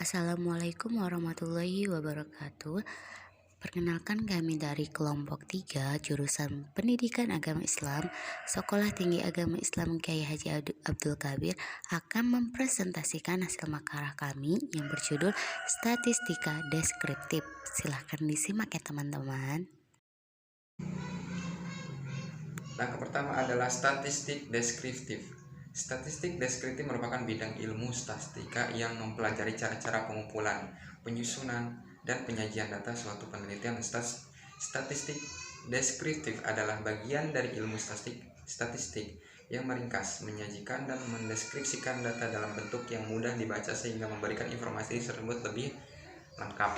Assalamualaikum warahmatullahi wabarakatuh. Perkenalkan kami dari kelompok 3 jurusan Pendidikan Agama Islam Sekolah Tinggi Agama Islam Kiai Haji Abdul Kabir akan mempresentasikan hasil makalah kami yang berjudul Statistika Deskriptif. Silahkan disimak ya teman-teman. Langkah pertama adalah statistik deskriptif. Statistik deskriptif merupakan bidang ilmu statistika yang mempelajari cara-cara pengumpulan, penyusunan, dan penyajian data suatu penelitian. Statistik deskriptif adalah bagian dari ilmu statistik yang meringkas, menyajikan, dan mendeskripsikan data dalam bentuk yang mudah dibaca sehingga memberikan informasi tersebut lebih lengkap.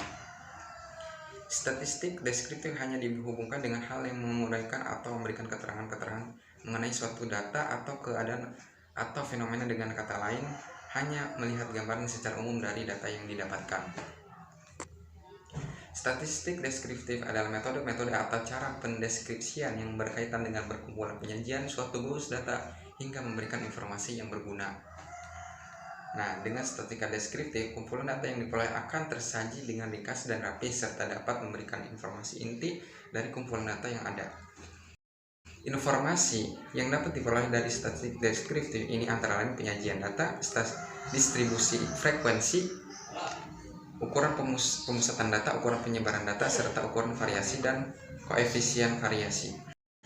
Statistik deskriptif hanya dihubungkan dengan hal yang memudahkan atau memberikan keterangan-keterangan mengenai suatu data atau keadaan atau fenomena. Dengan kata lain, hanya melihat gambaran secara umum dari data yang didapatkan. Statistik deskriptif adalah metode-metode atau cara pendeskripsian yang berkaitan dengan perkumpulan penyajian suatu grup data hingga memberikan informasi yang berguna. Nah, dengan statistika deskriptif, kumpulan data yang diperoleh akan tersaji dengan ringkas dan rapi serta dapat memberikan informasi inti dari kumpulan data yang ada. Informasi yang dapat diperoleh dari statistik deskriptif ini antara lain penyajian data, distribusi frekuensi, ukuran pemusatan data, ukuran penyebaran data, serta ukuran variasi dan koefisien variasi.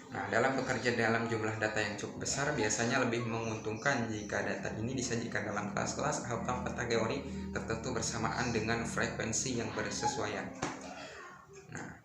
Nah, dalam bekerja dalam jumlah data yang cukup besar, biasanya lebih menguntungkan jika data ini disajikan dalam kelas-kelas atau kategori tertentu bersamaan dengan frekuensi yang bersesuaian. Nah,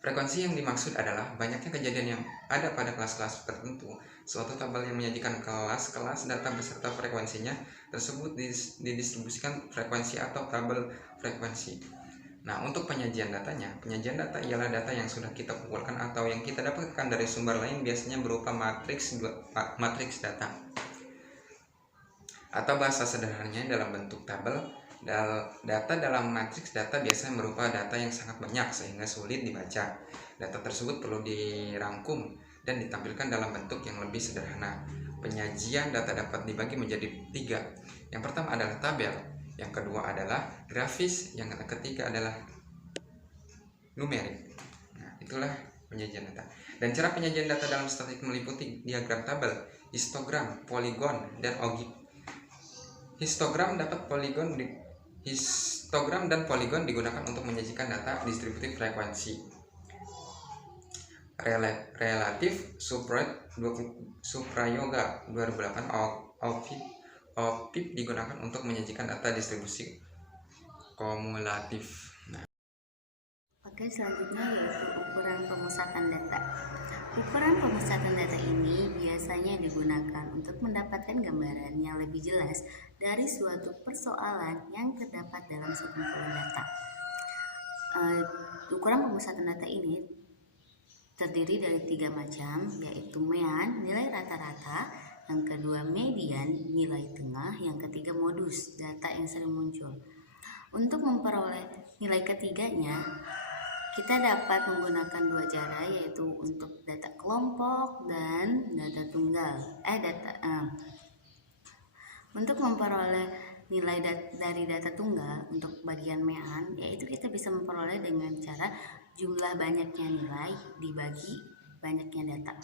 frekuensi yang dimaksud adalah banyaknya kejadian yang ada pada kelas-kelas tertentu. Suatu tabel yang menyajikan kelas-kelas data beserta frekuensinya tersebut didistribusikan frekuensi atau tabel frekuensi. Nah, untuk penyajian penyajian data ialah data yang sudah kita kumpulkan atau yang kita dapatkan dari sumber lain, biasanya berupa matriks data. Atau bahasa sederhananya dalam bentuk tabel, data dalam matriks data biasanya berupa data yang sangat banyak sehingga sulit dibaca. Data tersebut perlu dirangkum dan ditampilkan dalam bentuk yang lebih sederhana. Penyajian data dapat dibagi menjadi 3. Yang pertama adalah tabel, yang kedua adalah grafis, yang ketiga adalah numerik. Nah, itulah penyajian data. Dan cara penyajian data dalam statistik meliputi diagram tabel, histogram, poligon, dan ogive. Histogram dan poligon digunakan untuk menyajikan data distributif frekuensi relatif. Suprayoga 2008. Ogive digunakan untuk menyajikan data distribusi kumulatif. Oke, selanjutnya yaitu ukuran pemusatan data. Ukuran pemusatan data ini biasanya digunakan untuk mendapatkan gambaran yang lebih jelas dari suatu persoalan yang terdapat dalam sekumpulan data. Ukuran pemusatan data ini terdiri dari 3 macam, yaitu mean, nilai rata-rata, yang kedua median, nilai tengah, yang ketiga modus, data yang sering muncul. Untuk memperoleh nilai ketiganya, kita dapat menggunakan 2 cara, yaitu untuk data kelompok dan data tunggal. Untuk memperoleh nilai dari data tunggal untuk bagian mean, yaitu kita bisa memperoleh dengan cara jumlah banyaknya nilai dibagi banyaknya data.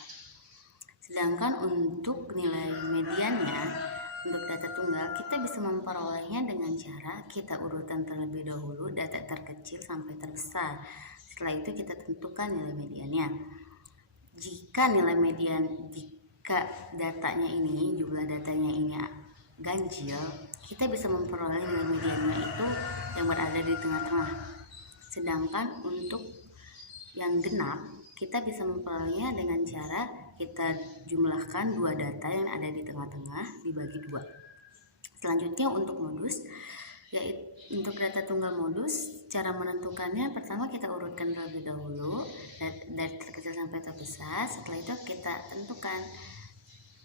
Sedangkan untuk nilai mediannya, untuk data tunggal, kita bisa memperolehnya dengan cara kita urutkan terlebih dahulu data terkecil sampai terbesar. Setelah itu kita tentukan nilai mediannya. Jika datanya ini, jumlah datanya ini ganjil, kita bisa memperoleh nilai mediannya itu yang berada di tengah-tengah. Sedangkan untuk yang genap, kita bisa memperolehnya dengan cara kita jumlahkan 2 data yang ada di tengah-tengah dibagi 2. Selanjutnya untuk modus, yaitu untuk data tunggal modus, cara menentukannya pertama kita urutkan terlebih dahulu dari terkecil sampai terbesar. Setelah itu kita tentukan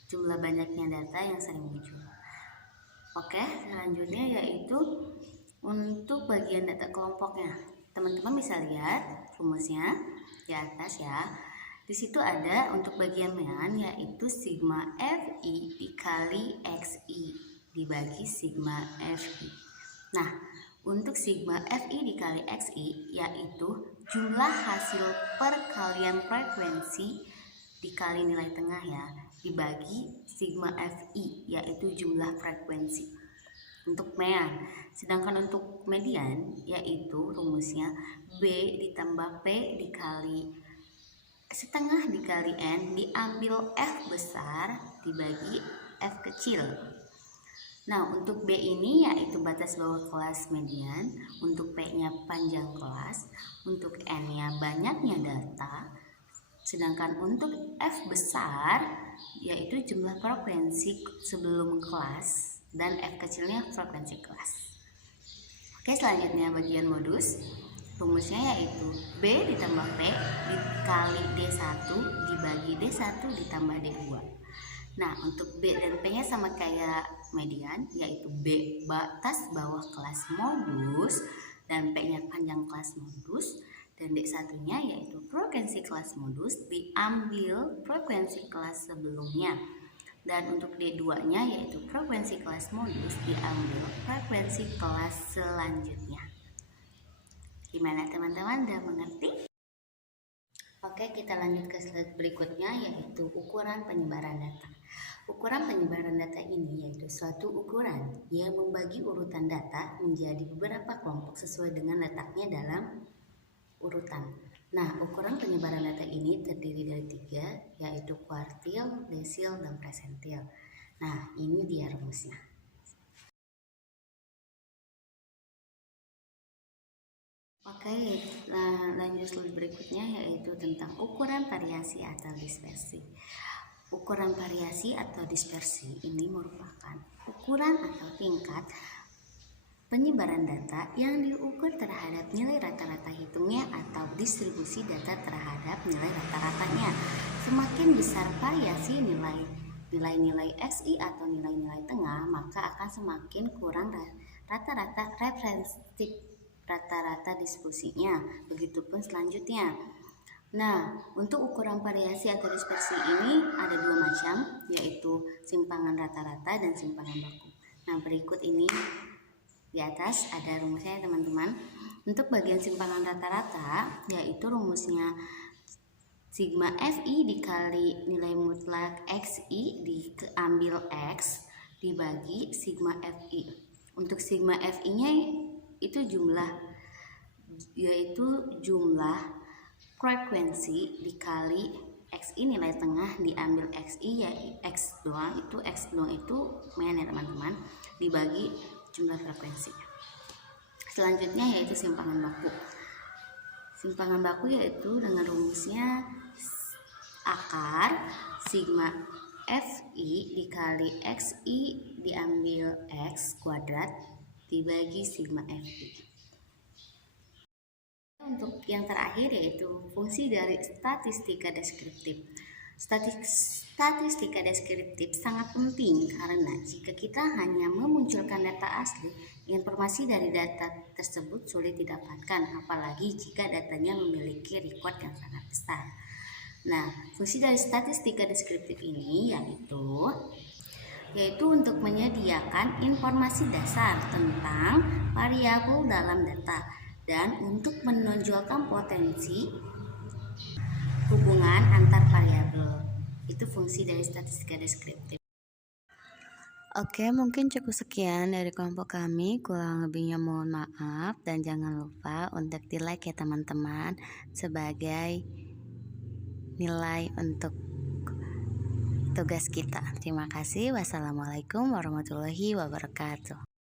jumlah banyaknya data yang sering muncul. Oke, selanjutnya yaitu untuk bagian data kelompoknya. Teman-teman bisa lihat rumusnya di atas ya. Di situ ada untuk bagian mean, yaitu sigma Fi dikali Xi dibagi sigma Fi. Nah, untuk sigma Fi dikali Xi yaitu jumlah hasil perkalian frekuensi dikali nilai tengah ya, dibagi sigma Fi yaitu jumlah frekuensi untuk mean. Sedangkan untuk median yaitu rumusnya B ditambah P dikali setengah dikali N diambil F besar dibagi F kecil. Nah, untuk B ini yaitu batas bawah kelas median, untuk P-nya panjang kelas, untuk N-nya banyaknya data, sedangkan untuk F besar yaitu jumlah frekuensi sebelum kelas dan F kecilnya frekuensi kelas. Oke, selanjutnya bagian modus. Rumusnya yaitu B ditambah P dikali D1 dibagi D1 ditambah D2. Nah, untuk B dan P-nya sama kayak median, yaitu B batas bawah kelas modus dan P-nya panjang kelas modus, dan D1-nya yaitu frekuensi kelas modus diambil frekuensi kelas sebelumnya. Dan untuk D2-nya yaitu frekuensi kelas modus diambil frekuensi kelas selanjutnya. Gimana teman-teman, udah mengerti? Oke, kita lanjut ke slide berikutnya yaitu ukuran penyebaran data. Ukuran penyebaran data ini yaitu suatu ukuran yang membagi urutan data menjadi beberapa kelompok sesuai dengan letaknya dalam urutan. Nah, ukuran penyebaran data ini terdiri dari 3 yaitu kuartil, desil, dan persentil. Nah, ini dia rumusnya. Oke, lanjut slide berikutnya yaitu tentang ukuran variasi atau dispersi. Ukuran variasi atau dispersi ini merupakan ukuran atau tingkat penyebaran data yang diukur terhadap nilai rata-rata hitungnya atau distribusi data terhadap nilai rata-ratanya. Semakin besar variasi nilai-nilai Xi atau nilai-nilai tengah, maka akan semakin kurang rata-rata representatif rata-rata distribusinya. Begitupun selanjutnya. Nah, untuk ukuran variasi atau dispersi ini ada 2 macam, yaitu simpangan rata-rata dan simpangan baku. Nah, berikut ini di atas ada rumusnya ya teman-teman. Untuk bagian simpangan rata-rata yaitu rumusnya sigma Fi dikali nilai mutlak Xi diambil X dibagi sigma Fi. Untuk sigma Fi-nya itu jumlah frekuensi dikali Xi nilai tengah diambil Xi ya X doang itu mean ya teman-teman, dibagi jumlah frekuensi. Selanjutnya yaitu simpangan baku. Simpangan baku yaitu dengan rumusnya akar sigma Fi dikali Xi diambil X kuadrat dibagi sigma Fi. Untuk yang terakhir yaitu fungsi dari statistika deskriptif. Statistika deskriptif sangat penting karena jika kita hanya memunculkan data asli, informasi dari data tersebut sulit didapatkan, apalagi jika datanya memiliki record yang sangat besar. Nah, fungsi dari statistika deskriptif ini yaitu untuk menyediakan informasi dasar tentang variabel dalam data dan untuk menonjolkan potensi hubungan antar variabel. Itu fungsi dari statistika deskriptif. Oke, mungkin cukup sekian dari kelompok kami. Kurang lebihnya mohon maaf dan jangan lupa untuk di like ya teman-teman sebagai nilai untuk tugas kita. Terima kasih. Wassalamualaikum warahmatullahi wabarakatuh.